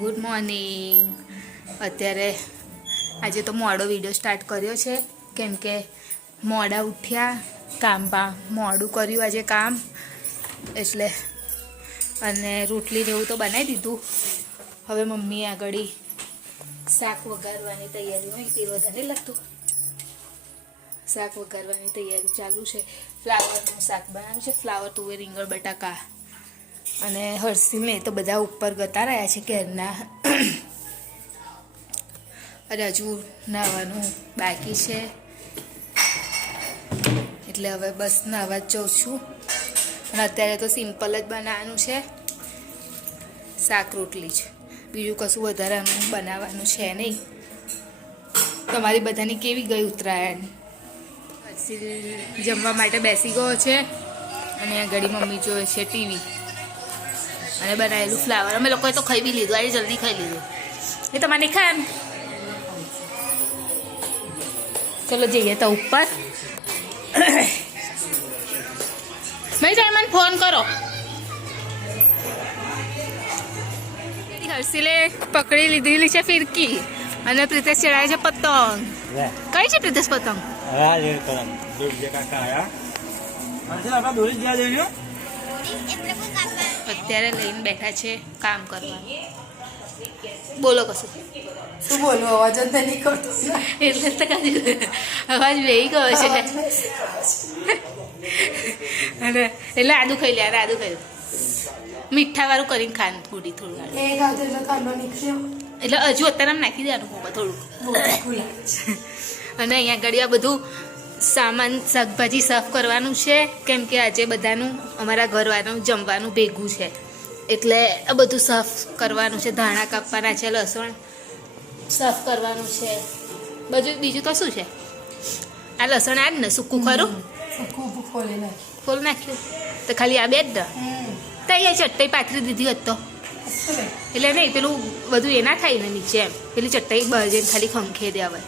Good morning. અત્યારે આજે તો મોડો વિડીયો સ્ટાર્ટ કર્યો છે કેમ કે મોડા ઉઠ્યા, કામ મોડું કર્યું આજે કામ એટલે, અને રોટલી જેવું તો બનાવી દીધું. હવે મમ્મી આગળ શાક વઘારવાની તૈયારી હોય, તે વધારે લાગતું શાક વઘારવાની તૈયારી ચાલુ છે. ફ્લાવરનું શાક બનાવ્યું છે, ફ્લાવર, તુવેર, રીંગણ, બટાકા અને હર્ષિલને તો બધા ઉપર ગતા રહ્યા છે ઘરના. અને હજુ નાહવાનું બાકી છે એટલે હવે બસ નાહવા જ જાઉં છું. અને અત્યારે તો સિમ્પલ જ બનાવવાનું છે, શાક રોટલી જ, બીજું કશું વધારાનું બનાવવાનું છે નહીં. તમારી બધાની કેવી ગઈ ઉત્તરાયણ? હર્ષિલ જમવા માટે બેસી ગયો છે અને આ ઘડી મમ્મી જોવે છે ટીવી. અને બનાવેલું ફ્લાવર અમે લોકોએ તો ખાઈ બી લીધું, આજે જલ્દી ખાઈ લીધું. એ તમારે ખાય એમ? ચલો જઈએ તો ઉપર. ભાઈ સાહેબ મને ફોન કરો. હર્ષિલે પકડી લીધેલી છે ફિરકી અને પ્રિતેશ ચડાવે છે પતંગ. કઈ છે પ્રિતેશ પતંગ? અત્યારે લઈને બેઠા છે કામ કરવા. બોલો કશું. શું બોલું? અવાજ જ નહીં કરતો એટલે તો અવાજ વેઈ ગયો છે. અને એટલે આદુ ખાઈ લે, આદુ ખાઈ મીઠા વાળું કરીને ખાન થોડી થોડું એટલે હજુ અત્યારે આમ નાખી દેવાનું મોમાં થોડુંક. અને અહીંયા આગળ આ બધું સામાન શાકભાજી સાફ કરવાનું છે કેમ કે આજે બધાનું અમારા ઘરવાળાનું જમવાનું ભેગું છે એટલે આ બધું સાફ કરવાનું છે. ધાણા કાપવાના છે, લસણ સાફ કરવાનું છે, બધું. બીજું તો શું છે? આ લસણ આ જ ને સૂકું ખરું ફોલ નાખ્યું તો ખાલી આ બે જ ને. તો અહીંયા ચટ્ટાઈ પાથરી દીધી હોત તો એટલે નહીં પેલું બધું એ ના થાય ને નીચે, એમ પેલી ચટ્ટાઈ બહાર જઈને ખાલી ખંખે દે. હવે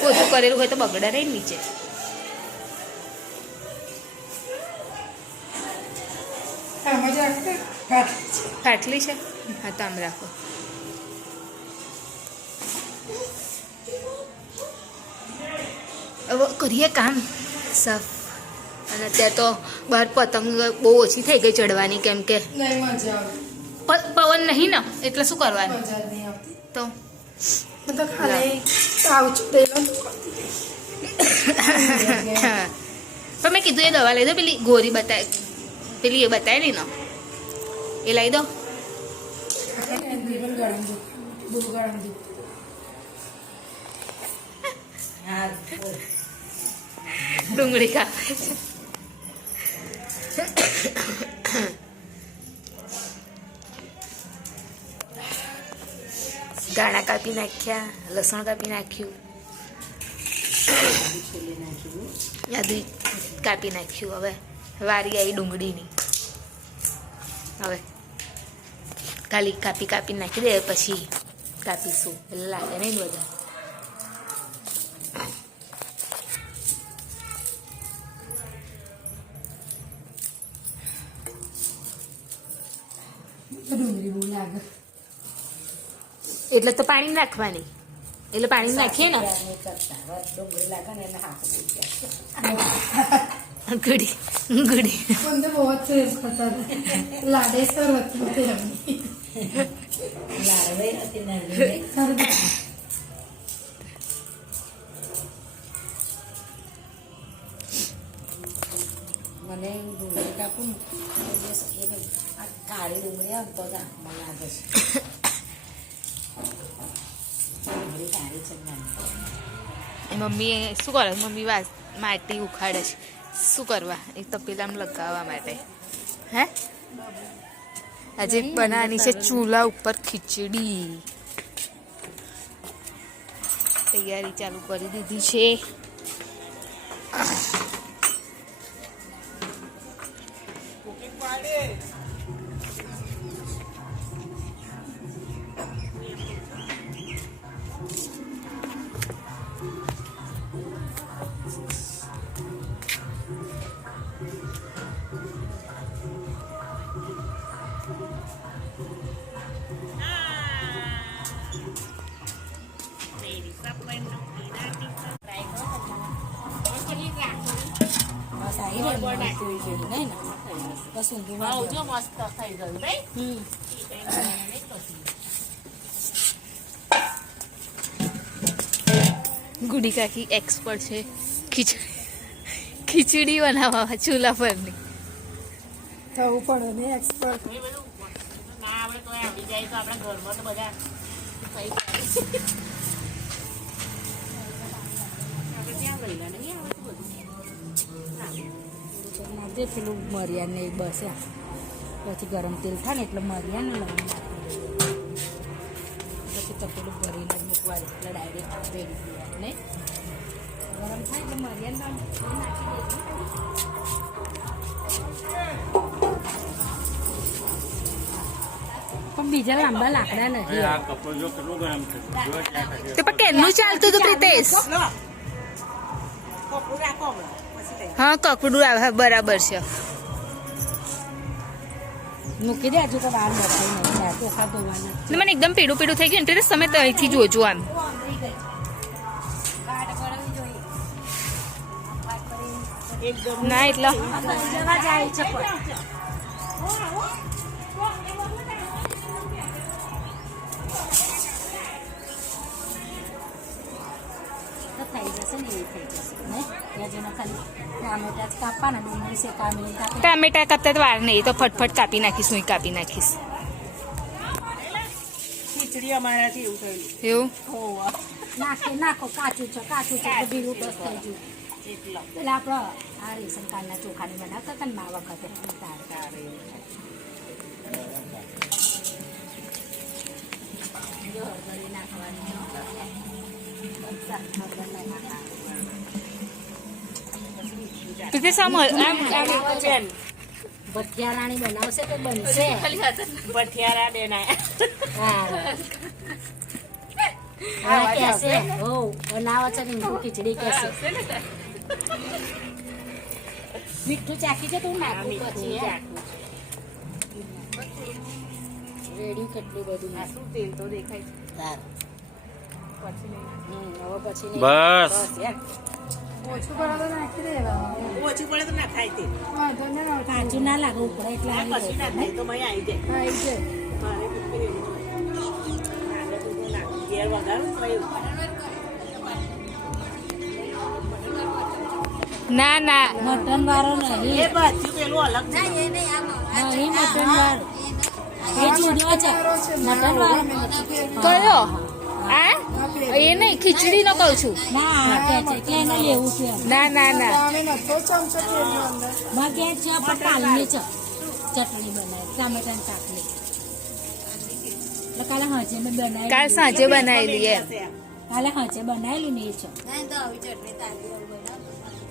પોતું કરેલું હોય તો બગડે નહીં નીચે. ફાટલી છે? હા તો આમ રાખો. હવે કરીએ કામ સાફ. અને અત્યારે તો બહાર પતંગ બહુ ઓછી થઈ ગઈ ચડવાની કેમ કે પવન નહીં ને એટલે શું કરવાનું. તો પણ મેં કીધું એ દવા લઈ દો, પેલી ગોરી બતાવી, પેલી એ બતાવેલી ને એ લઈ દો. ડુંગળી કાપે છે. ધાણા કાપી નાખ્યા, લસણ કાપી નાખ્યું, યાદુ કાપી નાખ્યું. હવે વારી આવી ડુંગળીની. હવે ખાલી કાપી નાખી દે, પછી કાપીશું એટલે લાગે નહીં બધા. એટલે તો પાણી નાખવાની, એટલે પાણી નાખીએ ને. ગુડી ગુડી મને ડુંગળી કાપું કાળી ડુંગળી આવે તો મને લાગે છે ડુંગળી કાળી છે. મમ્મી શું કરે? મમ્મી માટી ઉખાડે છે. શું કરવા? એક તપેલામાં લગાવવા માટે. હે આજે બનાવવાની છે ચૂલા ઉપર ખીચડી. તૈયારી ચાલુ કરી દીધી છે. નહીં ને બસ ઊંધું વાળજો મસ્ત થઈ ગયું ભાઈ. ગુડી કાકી એક્સપર્ટ છે ખીચડી બનાવવા ચૂલા પરની. થવું પડે ને એક્સપર્ટ. ના આપણે તો આવડી જાય તો આપણા ઘરમાં તો બધા આપણે ત્યાં ગયેલા નહીં આવડતું બધું. જે પેલું મરિયાને એ બસે પછી ગરમ તેલ થાય ને એટલે મરિયાને લવણ પછી તપેલું ભરીને મૂકવાનું એટલે ડાયરેક્ટ રેડી ને ગરમ થાય એટલે મરિયાને નાખી પણ બીજા લાંબા લાકડા નથી. તો પણ કેમનું ચાલતું હતું પ્રિતેશ? કપડું રાખો હમણાં પછી લઈ હા કકડું આવે બરાબર છે. મૂકી દે હજુ તો વાર બતાવી નહીં ચોખા ધોવાના. ને મને એકદમ પીળું પીળું થઈ ગયું એટલે તમે તો અહીંથી જોજો આમ. એકદમ ના એટલે જવા જાય છે થઈ જશે ને એ થઈ જશે ને જેને ખાલી ટામેટા જ કાપવાના ડુંગળી શેકાવી કાપી ટામેટા કાપતા તો વાર નહીં તો ફટફટ કાપી નાખીશ હું કાપી નાખીશ. ખીચડી અમારાથી એવું થયેલું. એવું નાખો કાચું છે એટલે બીરું બસ થઈ ગયું. એટલો એટલે આપણે આ રેશન કાર્ડના ચોખાની બનાવતા હતા ને આ વખતે પ્રિતેશ આમ બેન ભઠિયા રાણી બનાવશે તો બનશે. ભઠિયારા બેન આયા. હા કહેશે હો બનાવે છે ને ખીચડી કહેશે. મીઠું ચાખી છે તું નાખું પછી રેડી કેટલું બધું આ શું તેલ તો દેખાય છે. તાર પછી નહીં. હવે પછી નહીં. બસ યાર ઓછું બરાબર નાખી દેવાનું. ઓછું પડે તો ના ખાય તે. કાચું ના લાગે ઉપર એટલે આ પછી ના ખાય તો મય આવી જાય. મારે બિલકુલ એવું જોઈએ. આગળ તો નાખું. ઘેર વગાડું તો એવું. ના ના મટન વાળો એ નહીં બધું પેલું અલગ છે. નહીં મટન વાળો એ જુદો છે મટન વાળો કયો આ એ નહીં ખીચડી નો કહું છું. ના કે છે કે એને લેવું છે ના ના ના માં કે છે પણ કાલની છે ચટણી બનાવી ટામેટાની ચાટણી એટલે કાલે હાજે મેં બનાવી કાલ સાંજે બનાવેલી એમ. કાલે હાજે બનાવેલી ને એ છે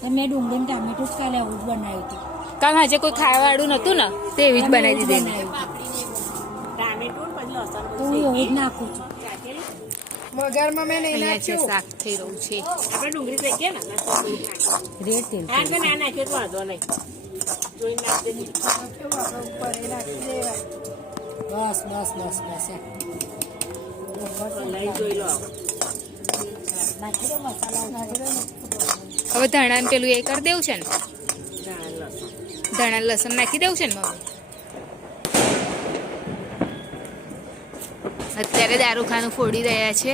તો મેં ડુંગળી ટામેટું જ કાલે આવું જ બનાવ્યું હતું. કાલ સાંજે કોઈ ખાવા વાળું નતું ને તે એવી જ બનાવી દીધી. ટામેટું ને પછી લસણ તો હું એવું જ નાખું છું. અહીંયા છે શાક થઈ રહ્યું છે. આપણે ડુંગળી શેકીએ ને રેડ તેલ હા તો ના નાખ્યો તો વાંધો નહીં. જોઈને નાખી દેજે. બસ બસ બસ બસ લઈ જોઈ લો. નાખી દો મસાલા નાખી દો ને. હવે ધાણા ને પેલું એ કરી દેવું છે ને દાળ લસણ. ધાણા લસણ નાખી દેવું છે ને મમ્મી. અત્યારે દારૂખાનું ફોડી રહ્યા છે.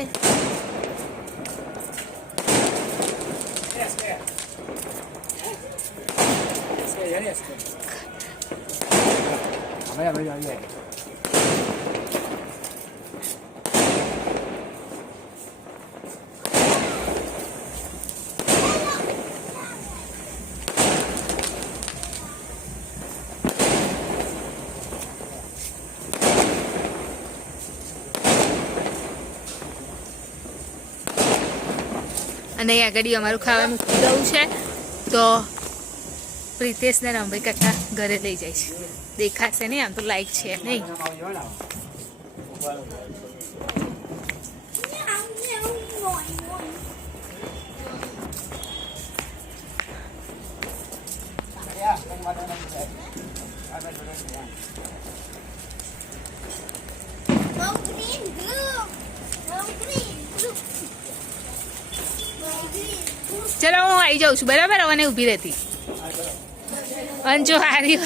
અને અહીં આગળ અમારું ખાવાનું મૂકી દઉં છે તો પ્રિતેશ ને રમભાઈ કાકા ઘરે લઈ જાય છે. દેખાશે નહીં આમ તો લાઈક છે નહીં. ચલો હું આવી જાઉં છું બરાબર. હવે ઊભી રહેતી અંજુ હારી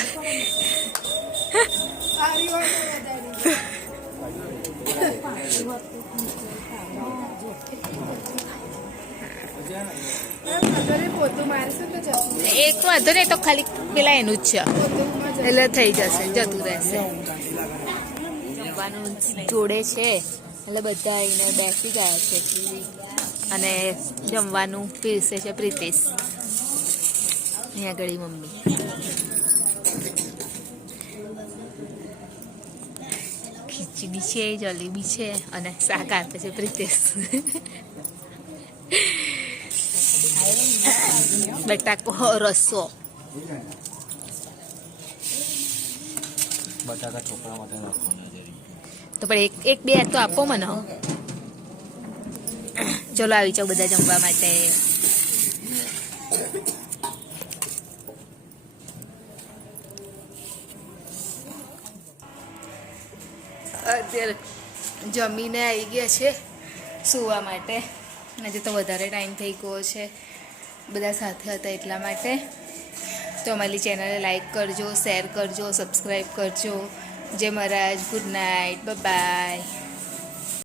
એક વાંધો નહીં તો ખાલી પેલા એનું જ છે એટલે થઈ જશે જતું રહેશે જમવાનું જોડે છે એટલે બધા આવીને બેસી ગયા છે અને જમવાનું પીરસે છે પ્રીતેશ અહીંયા ગળી મમ્મી ખીચડી છે જલેબી છે અને શાક આપે છે પ્રીતેશ બટાકો રસો બટાકા છોકરા માટે તો પણ એક બે તો આપો મને ચલો આવી જાઓ બધા જમવા માટે અત્યારે જમીને આવી ગયા છે સૂવા માટે આજે તો વધારે ટાઈમ થઈ ગયો છે બધા સાથે હતા એટલા માટે તો અમારી ચેનલને લાઈક કરજો શેર કરજો સબસ્ક્રાઈબ કરજો જય મહારાજ ગુડ નાઇટ બાય